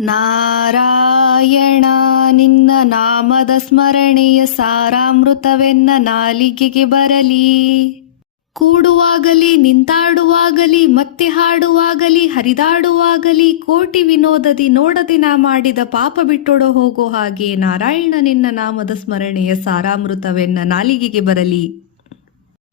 ನಾರಾಯಣ, ನಿನ್ನ ನಾಮದ ಸ್ಮರಣೆಯ ಸಾರಾಮೃತವೆನ್ನ ನಾಲಿಗೆಗೆ ಬರಲಿ. ಕೂಡುವಾಗಲಿ, ನಿಂತಾಡುವಾಗಲಿ, ಮತ್ತೆ ಹಾಡುವಾಗಲಿ, ಹರಿದಾಡುವಾಗಲಿ, ಕೋಟಿ ವಿನೋದದಿ ನೋಡದೆ ನಾ ಮಾಡಿದ ಪಾಪ ಬಿಟ್ಟೊಡ ಹೋಗೋ ಹಾಗೆ ನಾರಾಯಣ ನಿನ್ನ ನಾಮದ ಸ್ಮರಣೆಯ ಸಾರಾಮೃತವೆನ್ನ ನಾಲಿಗೆಗೆ ಬರಲಿ.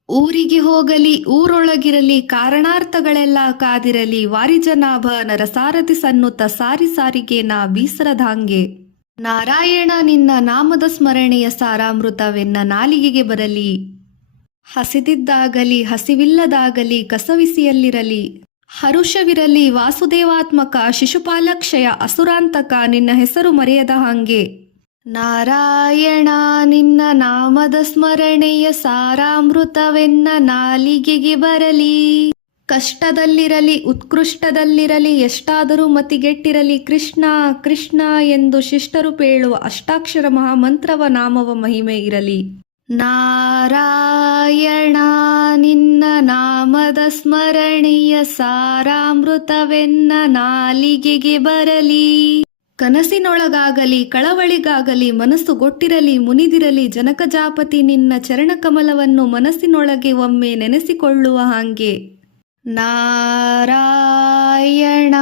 ಊರಿಗೆ ಹೋಗಲಿ, ಊರೊಳಗಿರಲಿ, ಕಾರಣಾರ್ಥಗಳೆಲ್ಲ ಕಾದಿರಲಿ, ವಾರಿಜನಾಭ ನರಸಾರಥಿ ಸನ್ನುತ ಸಾರಿ ಸಾರಿಗೆ ನಾ ಬೀಸರದಾಂಗೆ ನಾರಾಯಣ ನಿನ್ನ ನಾಮದ ಸ್ಮರಣೆಯ ಸಾರಾಮೃತವೆನ್ನ ನಾಲಿಗೆಗೆ ಬರಲಿ. ಹಸಿದಿದ್ದಾಗಲಿ, ಹಸಿವಿಲ್ಲದಾಗಲಿ, ಕಸವಿಸಿಯಲ್ಲಿರಲಿ. ಹರುಷವಿರಲಿ, ವಾಸುದೇವಾತ್ಮಕ ಶಿಶುಪಾಲಕ್ಷಯ ಅಸುರಾಂತಕ ನಿನ್ನ ಹೆಸರು ಮರೆಯದ ಹಾಗೆ. ನಾರಾಯಣ, ನಿನ್ನ ನಾಮದ ಸ್ಮರಣೆಯ ಸಾರಾಮೃತವೆನ್ನ ನಾಲಿಗೆಗೆ ಬರಲಿ. ಕಷ್ಟದಲ್ಲಿರಲಿ, ಉತ್ಕೃಷ್ಟದಲ್ಲಿರಲಿ, ಎಷ್ಟಾದರೂ ಮತಿಗೆಟ್ಟಿರಲಿ, ಕೃಷ್ಣ ಕೃಷ್ಣ ಎಂದು ಶಿಷ್ಟರು ಪೇಳುವ ಅಷ್ಟಾಕ್ಷರ ಮಹಾಮಂತ್ರವ ನಾಮವ ಮಹಿಮೆ ಇರಲಿ. ನಾರಾಯಣ, ನಿನ್ನ ನಾಮದ ಸ್ಮರಣೀಯ ಸಾರಾಮೃತವೆನ್ನ ನಾಲಿಗೆಗೆ ಬರಲಿ. ಕನಸಿನೊಳಗಾಗಲಿ, ಕಳವಳಿಗಾಗಲಿ ಮನಸ್ಸು ಗೊಟ್ಟಿರಲಿ ಮುನಿದಿರಲಿ, ಜನಕಜಾಪತಿ ನಿನ್ನ ಚರಣಕಮಲವನ್ನು ಮನಸ್ಸಿನೊಳಗೆ ಒಮ್ಮೆ ನೆನೆಸಿಕೊಳ್ಳುವ ಹಾಗೆ. ನಾರಾಯಣ,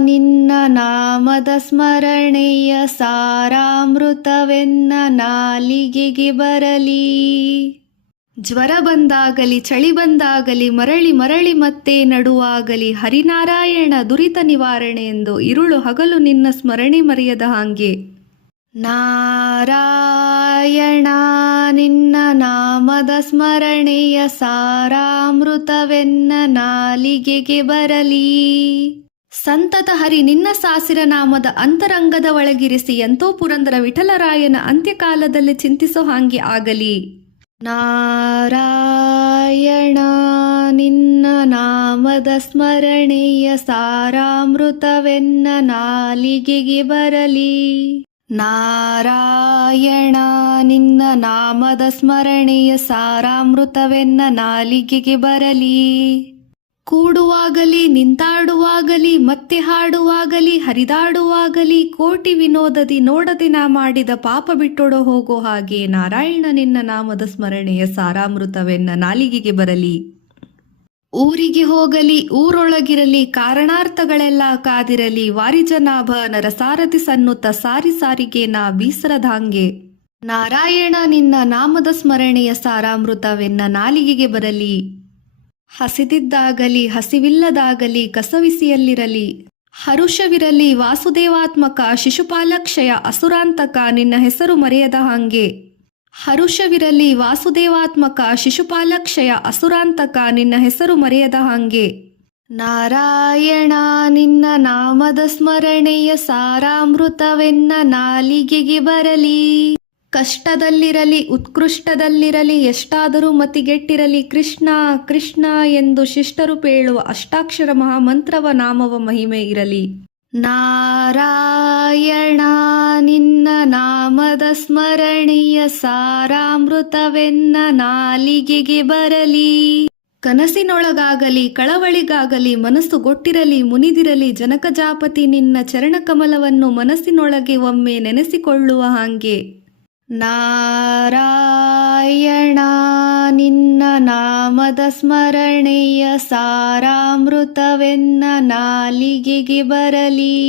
ನಿನ್ನ ನಾಮದ ಸ್ಮರಣೆಯ ಸಾರಾಮೃತವೆನ್ನ ನಾಲಿಗೆಗೆ ಬರಲಿ. ಜ್ವರ ಬಂದಾಗಲಿ, ಚಳಿ ಬಂದಾಗಲಿ, ಮರಳಿ ಮರಳಿ ಮತ್ತೆ ನಡುವಾಗಲಿ ಹರಿನಾರಾಯಣ ದುರಿತ ನಿವಾರಣೆ ಎಂದು ಇರುಳು ಹಗಲು ನಿನ್ನ ಸ್ಮರಣೆ ಮರೆಯದ ಹಾಗೆ. ನಾರಾಯಣ, ನಿನ್ನ ನಾಮದ ಸ್ಮರಣೆಯ ಸಾರಾಮೃತವೆನ್ನ ನಾಲಿಗೆಗೆ ಬರಲಿ. ಸಂತತ ಹರಿ, ನಿನ್ನ ಸಾಸಿರ ನಾಮದ ಅಂತರಂಗದ ಒಳಗಿರಿಸಿ ಎಂತೋ ಪುರಂದರ ವಿಠಲರಾಯನ ಅಂತ್ಯಕಾಲದಲ್ಲಿ ಚಿಂತಿಸೋ ಹಾಗೆ ಆಗಲಿ. ನಾರಾಯಣ ನಿನ್ನ ನಾಮದ ಸ್ಮರಣೆಯ ಸಾರಾಮೃತವೆನ್ನ ನಾಲಿಗೆಗೆ ಬರಲಿ. ನಾರಾಯಣ ನಿನ್ನ ನಾಮದ ಸ್ಮರಣೆಯ ಸಾರಾಮೃತವೆನ್ನ ನಾಲಿಗೆಗೆ ಬರಲಿ. ಕೂಡುವಾಗಲಿ, ನಿಂತಾಡುವಾಗಲಿ, ಮತ್ತೆ ಹಾಡುವಾಗಲಿ, ಹರಿದಾಡುವಾಗಲಿ, ಕೋಟಿ ವಿನೋದದಿ ನೋಡದಿನ ಮಾಡಿದ ಪಾಪ ಬಿಟ್ಟೊಡ ಹೋಗೋ ಹಾಗೆ ನಾರಾಯಣ ನಿನ್ನ ನಾಮದ ಸ್ಮರಣೆಯ ಸಾರಾಮೃತವೆನ್ನ ನಾಲಿಗೆಗೆ ಬರಲಿ. ಊರಿಗೆ ಹೋಗಲಿ, ಊರೊಳಗಿರಲಿ, ಕಾರಣಾರ್ಥಗಳೆಲ್ಲ ಕಾದಿರಲಿ, ವಾರಿಜನಾಭ ನರಸಾರಥಿ ಸನ್ನುತ್ತ ಸಾರಿ ಸಾರಿಗೆ ನಾ ಬೀಸರದಾಂಗೆ. ನಾರಾಯಣ ನಿನ್ನ ನಾಮದ ಸ್ಮರಣೆಯ ಸಾರಾಮೃತವೆನ್ನ ನಾಲಿಗೆಗೆ ಬರಲಿ. ಹಸಿದಿದ್ದಾಗಲಿ, ಹಸಿವಿಲ್ಲದಾಗಲಿ, ಕಸವಿಸಿಯಲ್ಲಿರಲಿ. ಹರುಷವಿರಲಿ, ವಾಸುದೇವಾತ್ಮಕ, ಶಿಶುಪಾಲಕ್ಷಯ, ಅಸುರಾಂತಕ, ನಿನ್ನ ಹೆಸರು ಮರೆಯದ ಹಾಗೆ. ಹರುಷವಿರಲಿ, ವಾಸುದೇವಾತ್ಮಕ, ಶಿಶುಪಾಲಕ್ಷಯ, ಅಸುರಾಂತಕ, ನಿನ್ನ ಹೆಸರು ಮರೆಯದ ಹಾಗೆ. ನಾರಾಯಣ, ನಿನ್ನ ನಾಮದ ಸ್ಮರಣೆಯ ಸಾರಾಮೃತವೆನ್ನ ನಾಲಿಗೆಗೆ ಬರಲಿ. ಕಷ್ಟದಲ್ಲಿರಲಿ, ಉತ್ಕೃಷ್ಟದಲ್ಲಿರಲಿ, ಎಷ್ಟಾದರೂ ಮತಿಗೆಟ್ಟಿರಲಿ, ಕೃಷ್ಣ ಕೃಷ್ಣ ಎಂದು ಶಿಷ್ಟರು ಪೇಳುವ ಅಷ್ಟಾಕ್ಷರ ಮಹಾಮಂತ್ರವ ನಾಮವ ಮಹಿಮೆ ಇರಲಿ. ನಾರಾಯಣ, ನಿನ್ನ ನಾಮದ ಸ್ಮರಣೀಯ ಸಾರಾಮೃತವೆನ್ನ ನಾಲಿಗೆಗೆ ಬರಲಿ. ಕನಸಿನೊಳಗಾಗಲಿ, ಕಳವಳಿಗಾಗಲಿ, ಮನಸ್ಸು ಗೊಟ್ಟಿರಲಿ, ಮುನಿದಿರಲಿ ಜನಕಜಾಪತಿ ನಿನ್ನ ಚರಣಕಮಲವನ್ನು ಮನಸ್ಸಿನೊಳಗೆ ಒಮ್ಮೆ ನೆನೆಸಿಕೊಳ್ಳುವ ಹಾಗೆ. ನಾರಾಯಣ ನಿನ್ನ ನಾಮದ ಸ್ಮರಣೆಯ ಸಾರಾಮೃತವೆನ್ನ ನಾಲಿಗೆಗೆ ಬರಲಿ.